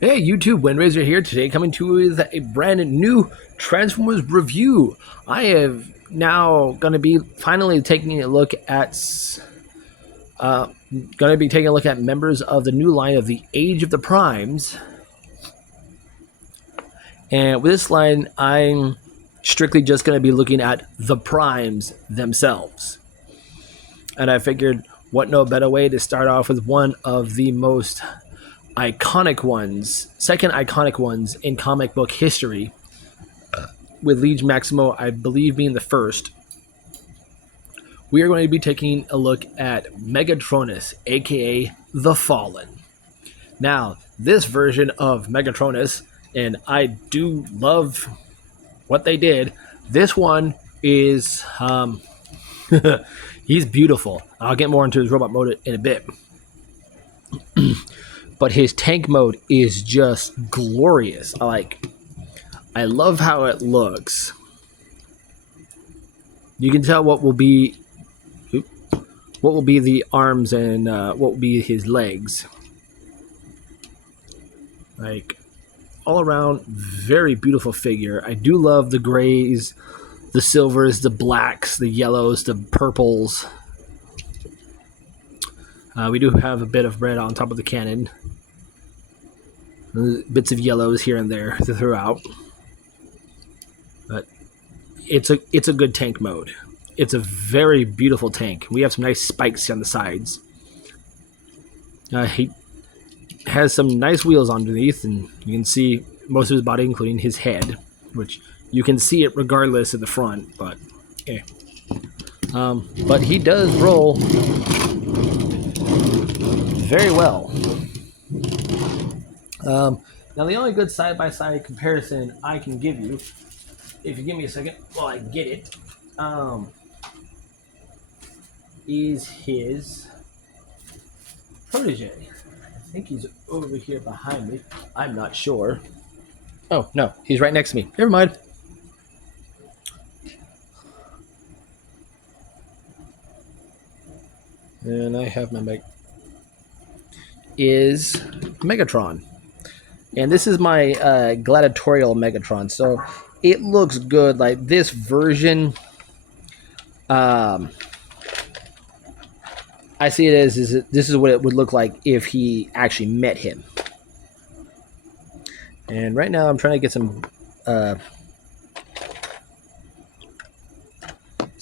Hey YouTube, Windraiser here today, coming to you with a brand new Transformers review. I have now going to be finally taking a look at members of the new line of the Age of the Primes. And with this line, I'm strictly just going to be looking at the Primes themselves. And I figured, what no better way to start off with one of the most second iconic ones in comic book history, with Liege Maximo, I believe, being the first. We are going to be taking a look at Megatronus, aka the Fallen. Now, this version of Megatronus, and I do love what they did, this one is, he's beautiful. I'll get more into his robot mode in a bit. But his tank mode is just glorious. I love how it looks. You can tell what will be the arms and what will be his legs. Like, all around, very beautiful figure. I do love the grays, the silvers, the blacks, the yellows, the purples. We do have a bit of red on top of the cannon. Bits of yellows here and there throughout. But it's a good tank mode. It's a very beautiful tank. We have some nice spikes on the sides. He has some nice wheels underneath, and you can see most of his body, including his head, which you can see it regardless of the front, but yeah. But he does roll very well. Now, the only good side-by-side comparison I can give you, if you give me a second while I get it, is his protege. I think he's over here behind me. I'm not sure. Oh, no, he's right next to me. Never mind. And I have my is Megatron. And this is my gladiatorial Megatron. So it looks good. Like, this version, I see it as this is what it would look like if he actually met him. And right now I'm trying to get some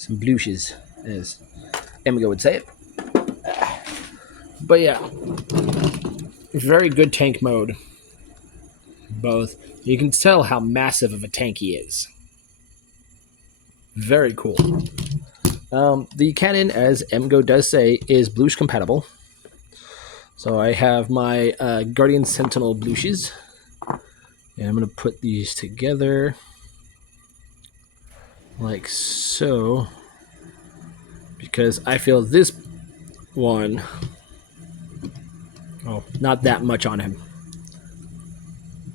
blushes, as Emgo would say it. But yeah, very good tank mode. Both. You can tell how massive of a tank he is. Very cool. The cannon, as Emgo does say, is blush compatible. So I have my Guardian Sentinel blushes. And I'm going to put these together like so, because I feel this one, not that much on him.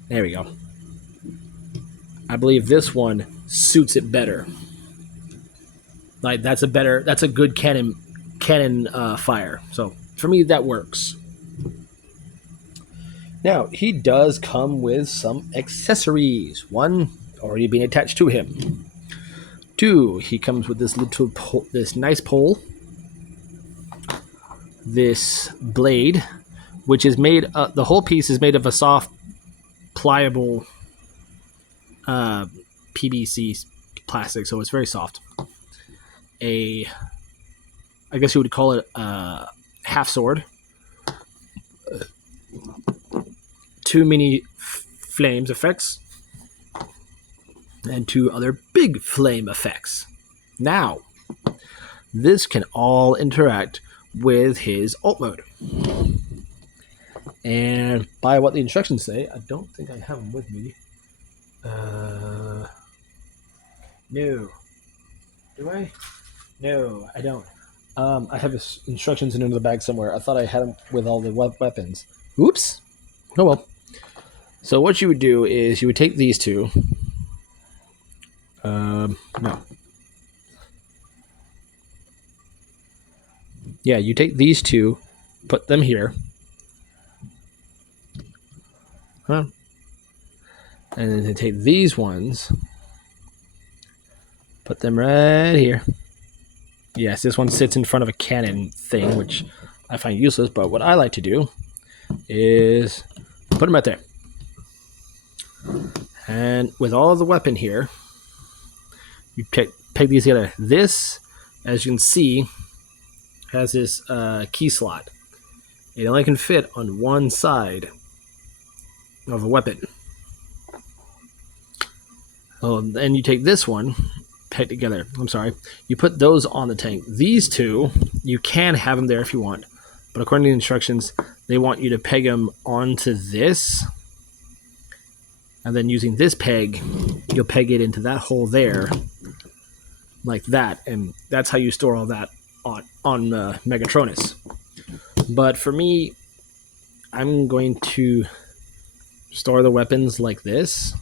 There we go. I believe this one suits it better. Like, that's a good cannon fire. So for me, that works. Now, he does come with some accessories. One, already being attached to him. Two, he comes with this this nice pole. This blade, which is made, the whole piece is made of a soft, pliable PVC plastic, so it's very soft. I guess you would call it a half sword. Two mini flames effects, and two other big flame effects. Now, this can all interact with his ult mode. And by what the instructions say, I don't think I have them with me. No. Do I? No, I don't. I have instructions in another bag somewhere. I thought I had them with all the weapons. Oops. Oh well. So what you would do is you would take these two. No. Yeah, you take these two, put them here. Huh? And then to take these ones, put them right here. Yes, this one sits in front of a cannon thing, which I find useless, but what I like to do is put them right there. And with all of the weapon here, you peg these together. This, as you can see, has this key slot. It only can fit on one side of a weapon. Oh, and you take this one, peg together. I'm sorry. You put those on the tank. These two, you can have them there if you want, but according to the instructions, they want you to peg them onto this, and then using this peg, you'll peg it into that hole there, like that, and that's how you store all that on Megatronus. But for me, I'm going to store the weapons like this.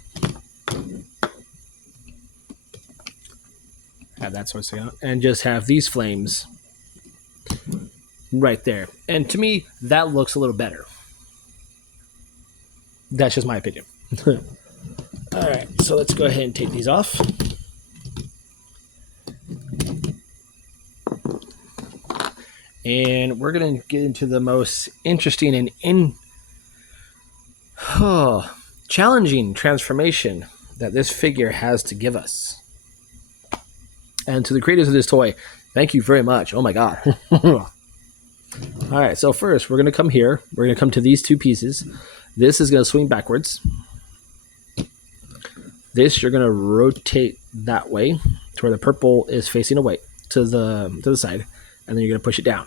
Have that sort of thing out, and just have these flames right there. And to me, that looks a little better. That's just my opinion. Alright, so let's go ahead and take these off. And we're going to get into the most interesting and challenging transformation that this figure has to give us. And to the creators of this toy, thank you very much. Oh my god. Alright, so first we're going to come here. We're going to come to these two pieces. This is going to swing backwards. This you're going to rotate that way to where the purple is facing away to the side, and then you're going to push it down.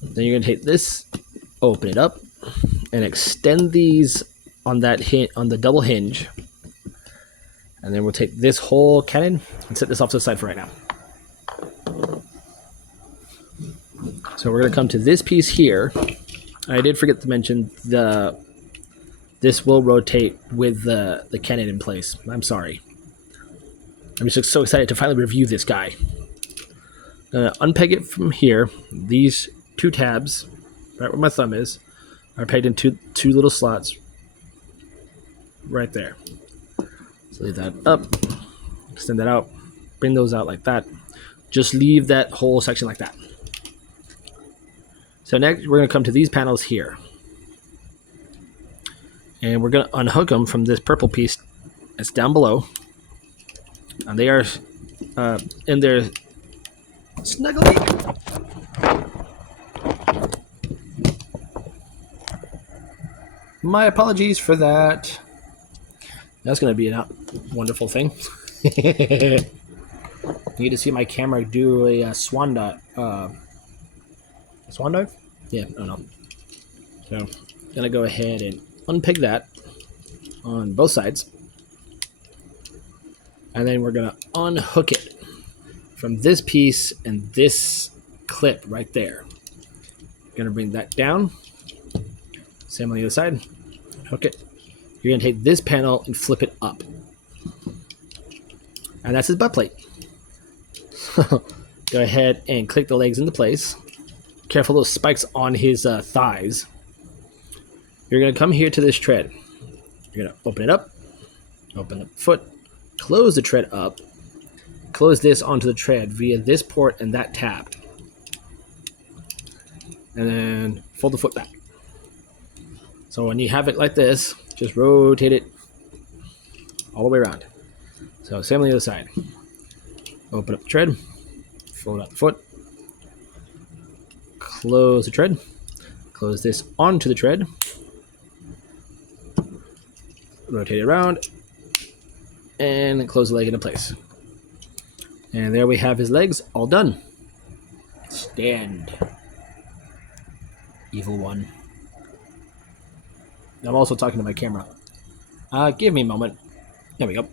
Then you're going to take this, open it up, and extend these on that on the double hinge. And then we'll take this whole cannon and set this off to the side for right now. So we're going to come to this piece here. I did forget to mention this will rotate with the cannon in place. I'm sorry. I'm just so excited to finally review this guy. Unpeg it from here. These two tabs, right where my thumb is, are pegged into two little slots right there. So leave that up, extend that out, bring those out like that. Just leave that whole section like that. So next, we're going to come to these panels here. And we're going to unhook them from this purple piece that's down below. And they are in there snugly. My apologies for that. That's going to be a wonderful thing. You need to see my camera do a swan dive. Swan dive? Yeah, I don't know. So, I'm going to go ahead and unpeg that on both sides. And then we're going to unhook it from this piece and this clip right there. Going to bring that down. Same on the other side. Hook it. You're going to take this panel and flip it up. And that's his butt plate. Go ahead and click the legs into place. Careful those spikes on his thighs. You're going to come here to this tread. You're going to open it up. Open up the foot. Close the tread up. Close this onto the tread via this port and that tab. And then fold the foot back. So when you have it like this, just rotate it all the way around. So same on the other side. Open up the tread. Fold out the foot. Close the tread. Close this onto the tread. Rotate it around. And then close the leg into place. And there we have his legs all done. Stand. Evil one. I'm also talking to my camera. Give me a moment. There we go.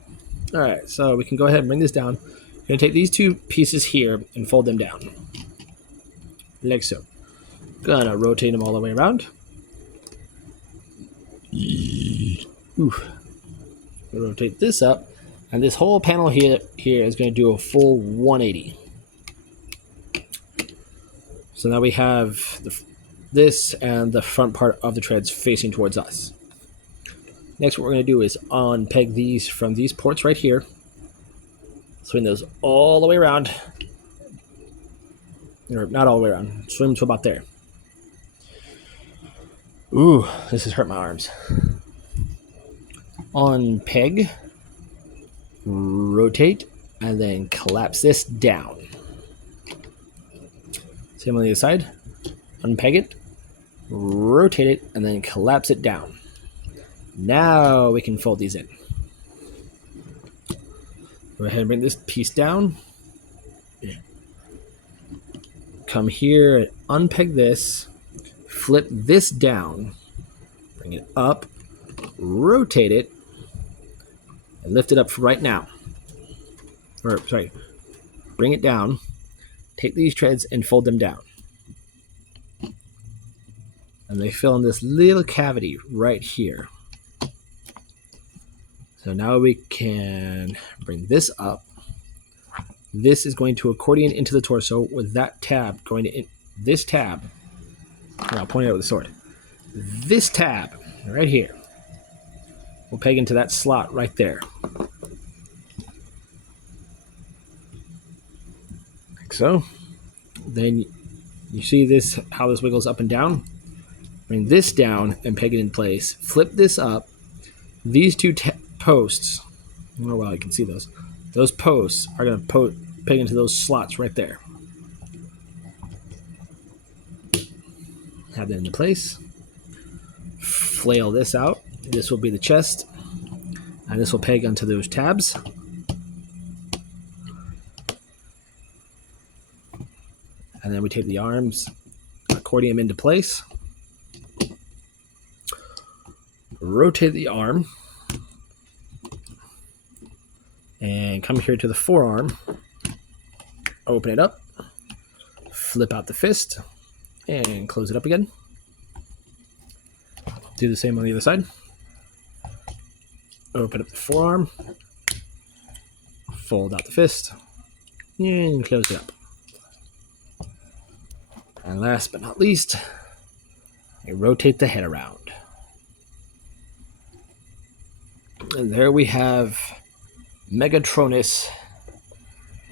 Alright, so we can go ahead and bring this down. I'm going to take these two pieces here and fold them down. Like so. Gonna rotate them all the way around. Oof. Rotate this up. And this whole panel here is going to do a full 180. So now we have this and the front part of the treads facing towards us. Next, what we're going to do is unpeg these from these ports right here. Swing those all the way around. Or not all the way around. Swim to about there. Ooh, this has hurt my arms. Unpeg. Rotate. And then collapse this down. Same on the other side. Unpeg it. Rotate it. And then collapse it down. Now we can fold these in. Go ahead and bring this piece down. Come here and unpeg this. Flip this down. Bring it up. Rotate it. And lift it up right now. Or, sorry. Bring it down. Take these treads and fold them down. And they fill in this little cavity right here. So now we can bring this up. This is going to accordion into the torso with that tab going to this tab. Here, I'll point it out with the sword. This tab right here will peg into that slot right there. Like so. Then you see this, how this wiggles up and down. Bring this down and peg it in place. Flip this up. These two posts, I don't know why you can see those. Those posts are going to peg into those slots right there. Have that into place. Flail this out. This will be the chest. And this will peg onto those tabs. And then we take the arms, accordion them into place. Rotate the arm. And come here to the forearm. Open it up. Flip out the fist. And close it up again. Do the same on the other side. Open up the forearm. Fold out the fist. And close it up. And last but not least, you rotate the head around. And there we have Megatronus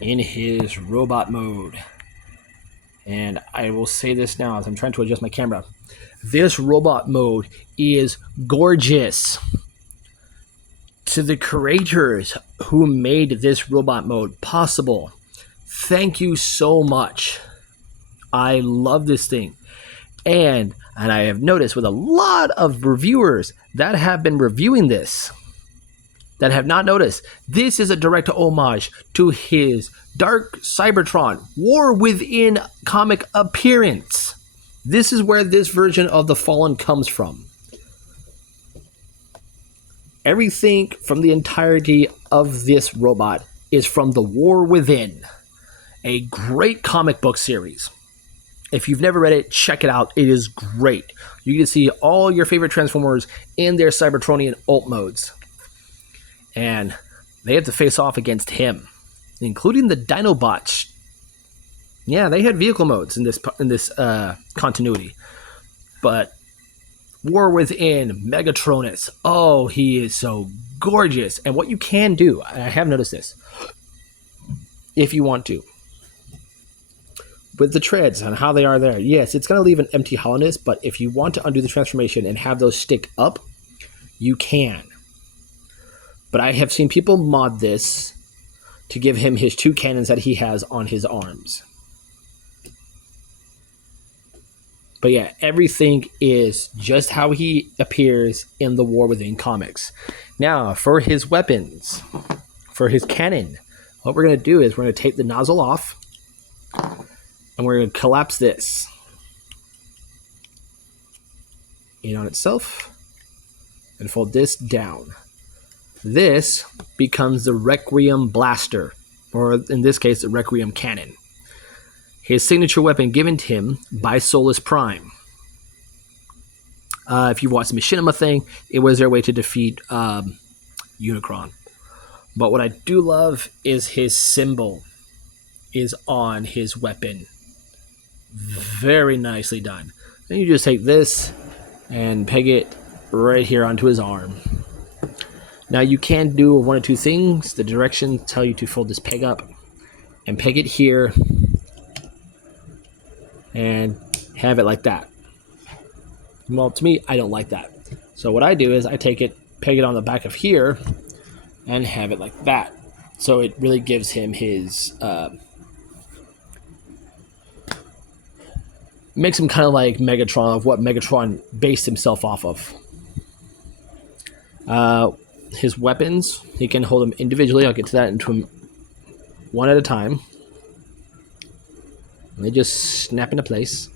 in his robot mode. And I will say this now as I'm trying to adjust my camera. This robot mode is gorgeous. To the creators who made this robot mode possible, thank you so much. I love this thing. And I have noticed with a lot of reviewers that have been reviewing this, that have not noticed, this is a direct homage to his Dark Cybertron War Within comic appearance. This is where this version of the Fallen comes from. Everything from the entirety of this robot is from the War Within, a great comic book series. If you've never read it, check it out. It is great. You can see all your favorite Transformers in their Cybertronian ult modes. And they have to face off against him, including the Dinobots. Yeah, they had vehicle modes in this continuity. But War Within, Megatronus, oh, he is so gorgeous. And what you can do, I have noticed this, if you want to, with the treads and how they are there, yes, it's going to leave an empty hollowness, but if you want to undo the transformation and have those stick up, you can. But I have seen people mod this to give him his two cannons that he has on his arms. But yeah, everything is just how he appears in the War Within comics. Now, for his weapons, for his cannon, what we're going to do is we're going to take the nozzle off, and we're going to collapse this in on itself and fold this down. This becomes the Requiem Blaster, or in this case, the Requiem Cannon. His signature weapon given to him by Solus Prime. If you watch the Machinima thing, it was their way to defeat Unicron. But what I do love is his symbol is on his weapon. Very nicely done. And you just take this and peg it right here onto his arm. Now you can do one of two things. The directions tell you to fold this peg up and peg it here and have it like that. Well, to me, I don't like that. So what I do is I take it, peg it on the back of here, and have it like that. So it really gives him his, makes him kind of like Megatron, of what Megatron based himself off of. His weapons, he can hold them individually. I'll get to that into him one at a time. And they just snap into place.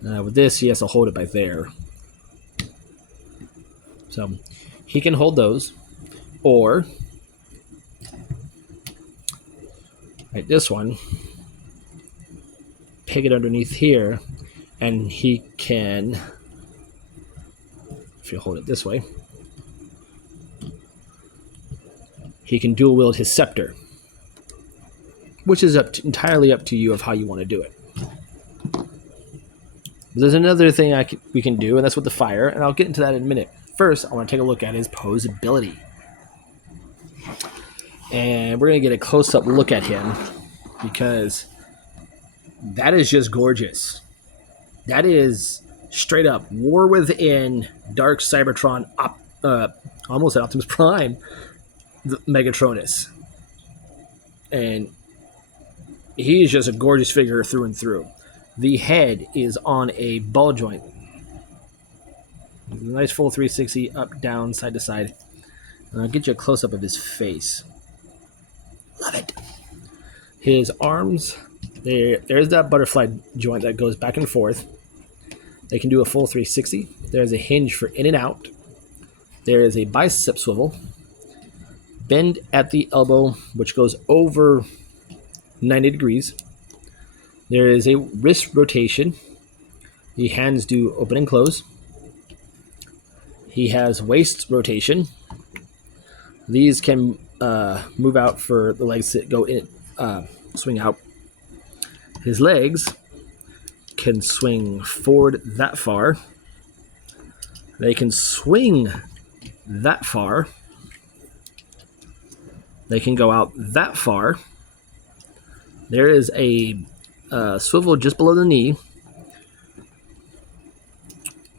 With this, he has to hold it by there. So he can hold those, or like this one, peg it underneath here, and he can, if you hold it this way, he can dual wield his scepter, which is entirely up to you of how you want to do it. There's another thing we can do, and that's with the fire, and I'll get into that in a minute. First, I want to take a look at his posability. And we're going to get a close-up look at him, because that is just gorgeous. That is straight up War Within, Dark Cybertron, almost Optimus Prime, Megatronus. And he is just a gorgeous figure through and through. The head is on a ball joint. Nice full 360, up, down, side to side. And I'll get you a close-up of his face. Love it. His arms, there's that butterfly joint that goes back and forth. They can do a full 360. There's a hinge for in and out. There is a bicep swivel. Bend at the elbow, which goes over 90 degrees. There is a wrist rotation. The hands do open and close. He has waist rotation. These can move out for the legs that go in, swing out. His legs can swing forward that far. They can swing that far. They can go out that far. There is a swivel just below the knee,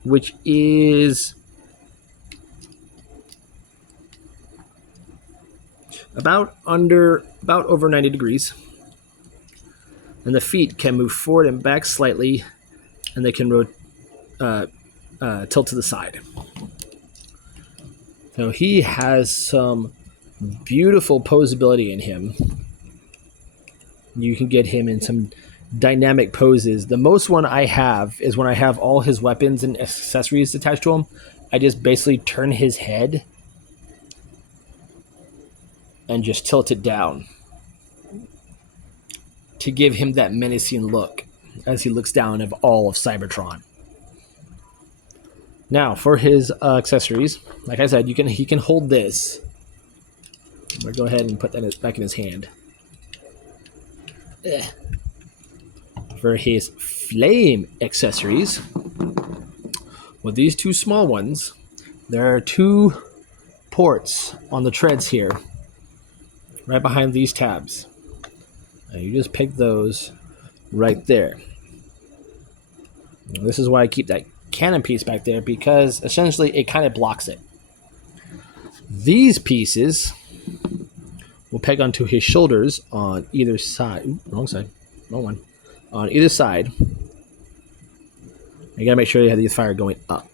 which is about over 90 degrees. And the feet can move forward and back slightly, and they can tilt to the side. So he has some beautiful posability in him. You can get him in some dynamic poses. The most one I have is when I have all his weapons and accessories attached to him. I just basically turn his head and just tilt it down to give him that menacing look as he looks down of all of Cybertron. Now, for his accessories, like I said, he can hold this. I'm going to go ahead and put that back in his hand. For his flame accessories, with these two small ones, there are two ports on the treads here, right behind these tabs. And you just pick those right there. And this is why I keep that cannon piece back there, because essentially it kind of blocks it. These pieces will peg onto his shoulders on either side. Ooh, wrong one. On either side. You gotta make sure you have the fire going up.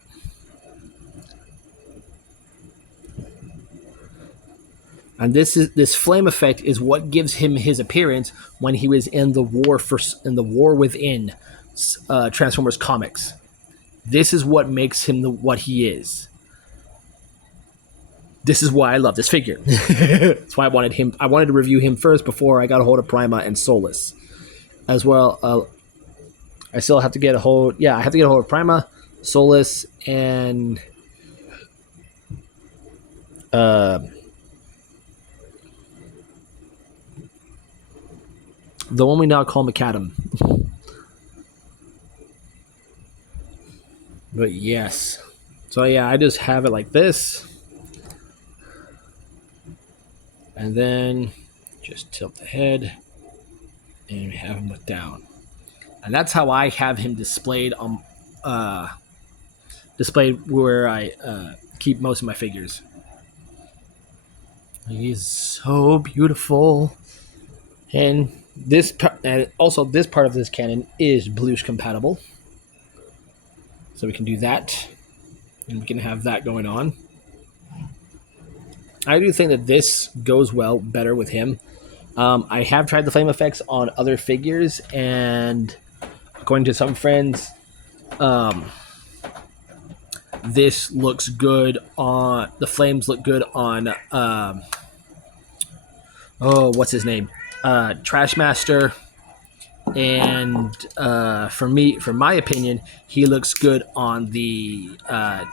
And this flame effect is what gives him his appearance when he was in the War Within Transformers comics. This is what makes him what he is. This is why I love this figure. That's why I wanted him. I wanted to review him first before I got a hold of Prima and Solus, as well. I still have to get a hold. Yeah, I have to get a hold of Prima, Solus, and the one we now call McAdam. But yes. So yeah, I just have it like this. And then just tilt the head and have him look down. And that's how I have him displayed on displayed where I keep most of my figures. He's so beautiful. And also this part of this cannon is Blues compatible. So we can do that. And we can have that going on. I do think that this goes well better with him. I have tried the flame effects on other figures, and according to some friends, this looks good on the flames. Look good on what's his name, Trashmaster, and for my opinion, he looks good on the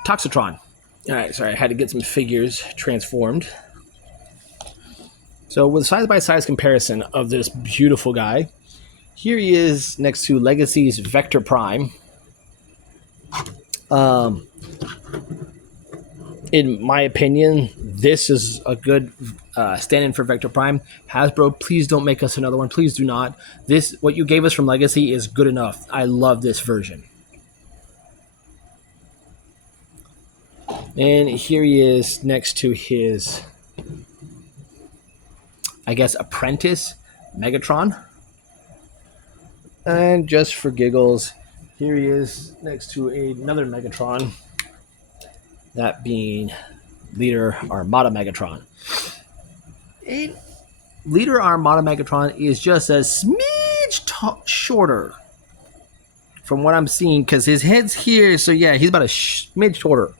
Toxitron. All right, sorry, I had to get some figures transformed. So with side-by-side comparison of this beautiful guy, here he is next to Legacy's Vector Prime. In my opinion, this is a good stand-in for Vector Prime. Hasbro, please don't make us another one. Please do not. This, what you gave us from Legacy, is good enough. I love this version. And here he is next to his, I guess, apprentice, Megatron. And just for giggles, here he is next to another Megatron, that being Leader Armada Megatron. And Leader Armada Megatron is just a smidge shorter from what I'm seeing, because his head's here, so yeah, he's about a smidge shorter.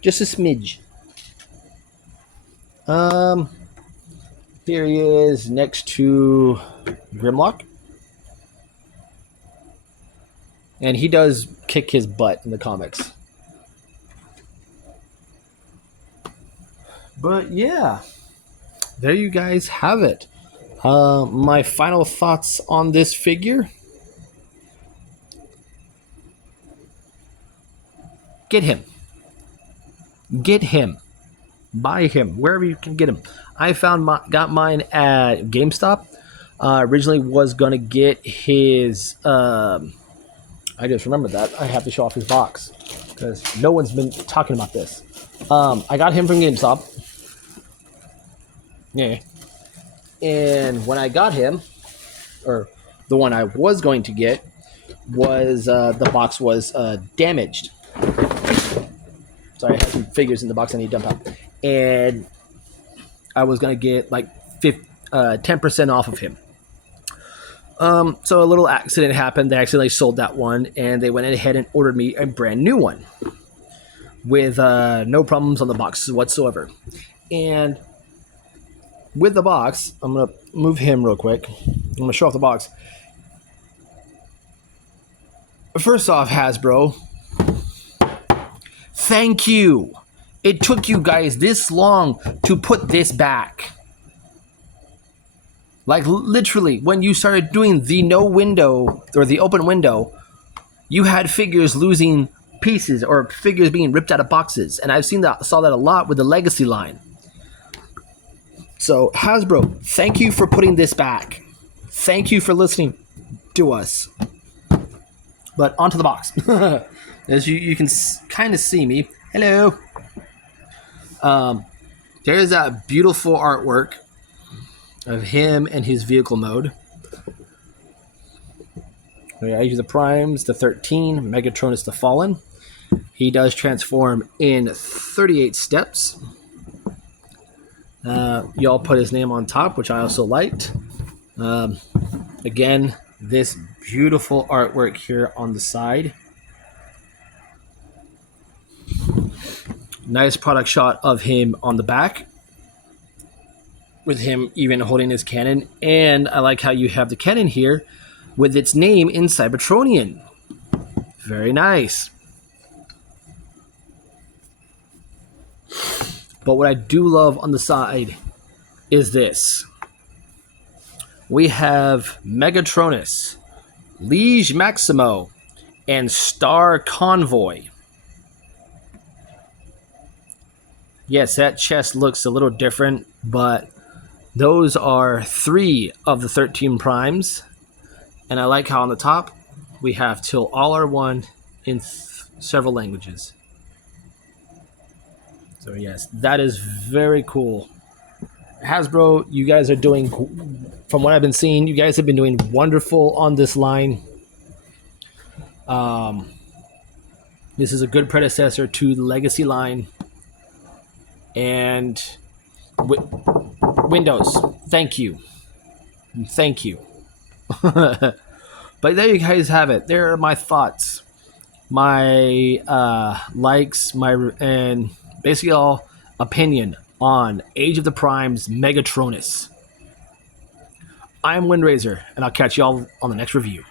Just a smidge. Here he is next to Grimlock. And he does kick his butt in the comics. But yeah, there you guys have it. My final thoughts on this figure. Get him. Buy him wherever you can get him. I got mine at GameStop. Originally was gonna get his. I just remembered that I have to show off his box because no one's been talking about this. I got him from GameStop. Yeah. And when I got him, or the one I was going to get, was the box was damaged. Sorry, I had some figures in the box I need to dump out. And I was going to get like 10% off of him. So a little accident happened. They accidentally sold that one, and they went ahead and ordered me a brand new one with no problems on the box whatsoever. And with the box, I'm going to move him real quick. I'm going to show off the box. First off, Hasbro, thank you. It took you guys this long to put this back. Like literally, when you started doing the no window or the open window, you had figures losing pieces or figures being ripped out of boxes. And I've saw that a lot with the Legacy line. So Hasbro, thank you for putting this back. Thank you for listening to us. But onto the box. As you can kind of see me. Hello. There's that beautiful artwork of him and his vehicle mode. I use the Primes, the 13, Megatronus the Fallen. He does transform in 38 steps. Y'all put his name on top, which I also liked. Again, this beautiful artwork here on the side. Nice product shot of him on the back, with him even holding his cannon. And I like how you have the cannon here with its name in Cybertronian. Very nice. But what I do love on the side is this. We have Megatronus, Liege Maximo, and Star Convoy. Yes, that chest looks a little different, but those are 3 of the 13 primes. And I like how on the top we have Till All Are One in several languages. So yes, that is very cool. Hasbro, you guys are doing, from what I've been seeing, you guys have been doing wonderful on this line. This is a good predecessor to the Legacy line. And Windows, thank you. Thank you. But there you guys have it. There are my thoughts, my likes, and basically all opinion on Age of the Primes Megatronus. I'm Windraiser, and I'll catch you all on the next review.